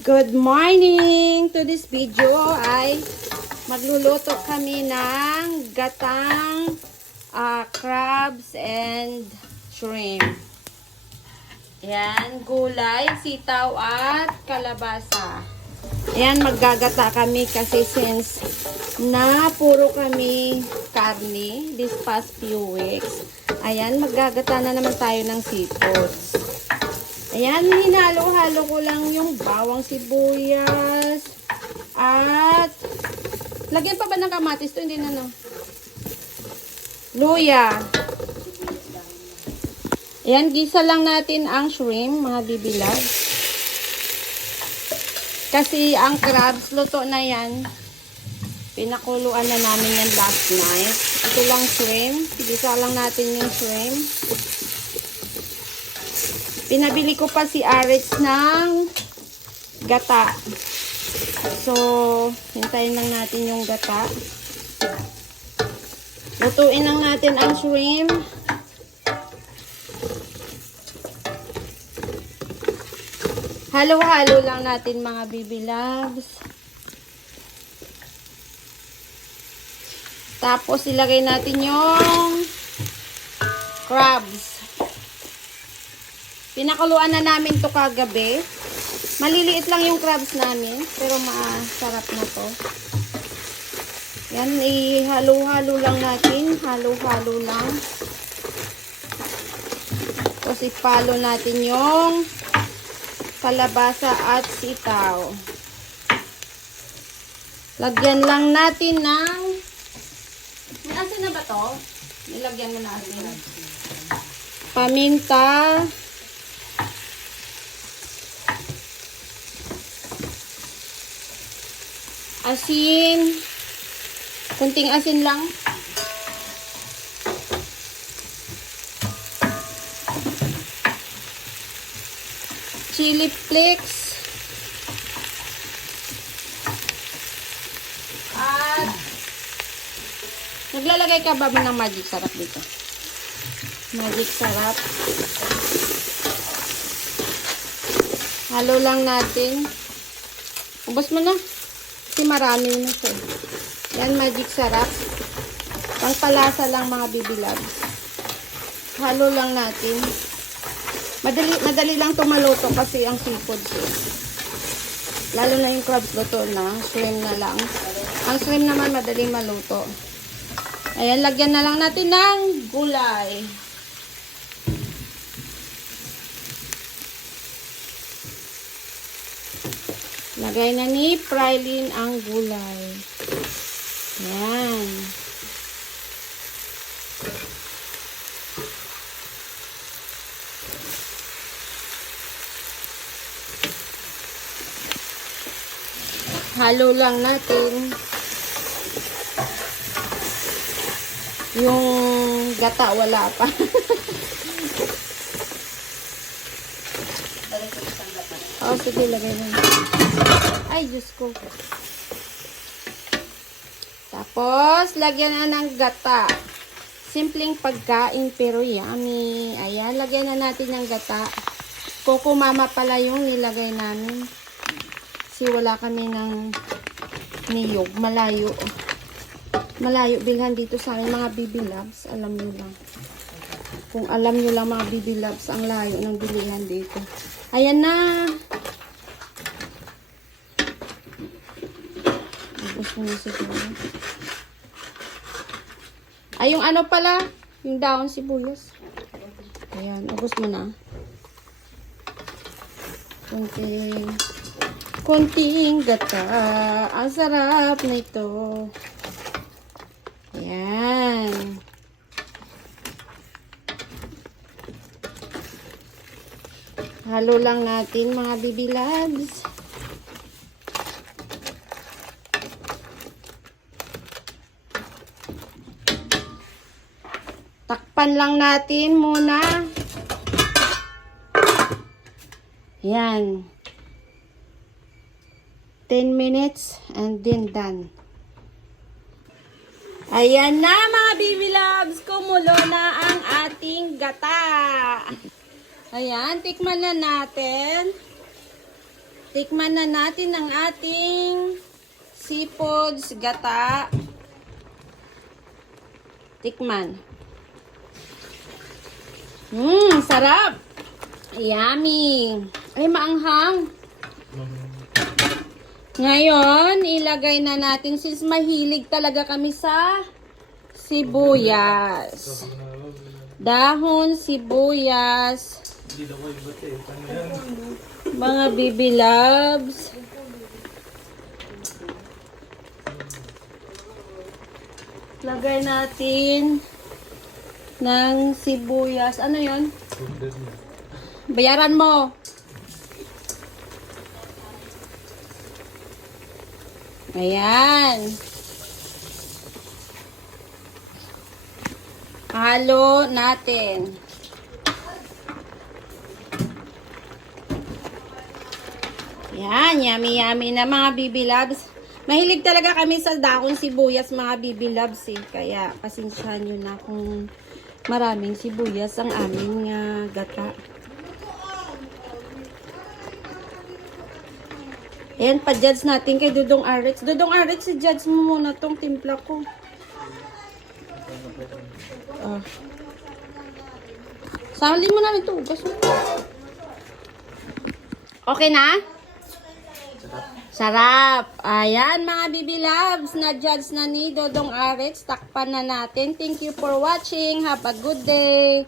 Good morning! To this video ay magluluto kami ng gatang crabs and shrimp. Ayan, gulay, sitaw at kalabasa. Ayan, maggagata kami kasi since na puro kami karne this past few weeks. Ayan, maggagata na naman tayo ng seafoods. Ayan, hinalo-halo ko lang yung bawang sibuyas. At, lagyan pa ba ng kamatis to? Hindi na, no? Luya. Ayan, gisa lang natin ang shrimp, mga bibilad. Kasi ang crabs, luto na yan. Pinakuluan na namin yan last night. Ito lang shrimp. Gisa lang natin yung shrimp. Pinabili ko pa si Aritz ng gata. So, hintayin lang natin yung gata. Lutuin lang natin ang shrimp. Halo-halo lang natin mga bibilabs. Tapos ilagay natin yung crabs. Pinakuluan na namin to kagabi. Maliliit lang yung crabs namin, pero masarap na to. Yan, ihalo-halo lang natin. Halo-halo lang. Tapos ipalo natin yung kalabasa at sitaw. Lagyan lang natin ng... May asin na ba to? Nilagyan mo na asin. Paminta. Asin. Kunting asin lang. Chili flakes. At naglalagay ka ba ng magic sarap dito? Magic sarap. Halo lang natin. Ubos mo na. Kasi marami na ito. Yan, magic sarap. Pangpalasa lang mga bibilabs. Halo lang natin. Madali lang ito maluto kasi ang seafood. Lalo na yung crabs luto na. Shrimp na lang. Ang shrimp naman madali maluto. Ayan, lagyan na lang natin ng gulay. Lagay na ni Prylin ang gulay. Yan. Halo lang natin. Yung gata wala pa. Oh, sige, lagay na. Ay, Diyos ko. Tapos, lagyan na ng gata. Simpleng pagkain pero yummy. Ayan, lagyan na natin ng gata. Coco Mama pala yung nilagay namin. Kasi wala kami ng niyog. Malayo. Malayo bilhan dito sa amin mga bibilabs. Alam nyo lang. Kung alam nyo lang mga bibilabs, ang layo ng bilihan dito. Ayan na. Ubus mo na siguro. Ay, yung ano pala, yung daon sibuyas. Ayan, ubus mo na. Kunting gata. Ang sarap nito. Ayan. Halo lang natin mga bibilabs. Takpan lang natin muna. Yan. 10 minutes and then done. Ayan na mga bibilabs. Kumulo na ang ating gata. Ayan, tikman na natin. Tikman na natin ang ating seafoods gata. Tikman. Sarap. Yummy. Ay, maanghang. Ngayon, ilagay na natin since mahilig talaga kami sa sibuyas. Dahon sibuyas. Mga baby loves. Lagay natin ng sibuyas. Ano yon? Bayaran mo. Ayan. Halo natin. Yan, yummy-yummy na mga baby loves. Mahilig talaga kami sa dahon sibuyas mga baby loves eh. Kaya pasensyahan nyo na kung maraming sibuyas ang aming gata. Ayan, pa-judge natin kay Dudong Arix. Dudong Arix, i-judge mo muna tong timpla ko. Sali mo na ito. Okay na? Sarap. Ayan mga baby loves, na-judge na ni Dodong Arix. Takpan na natin. Thank you for watching. Have a good day.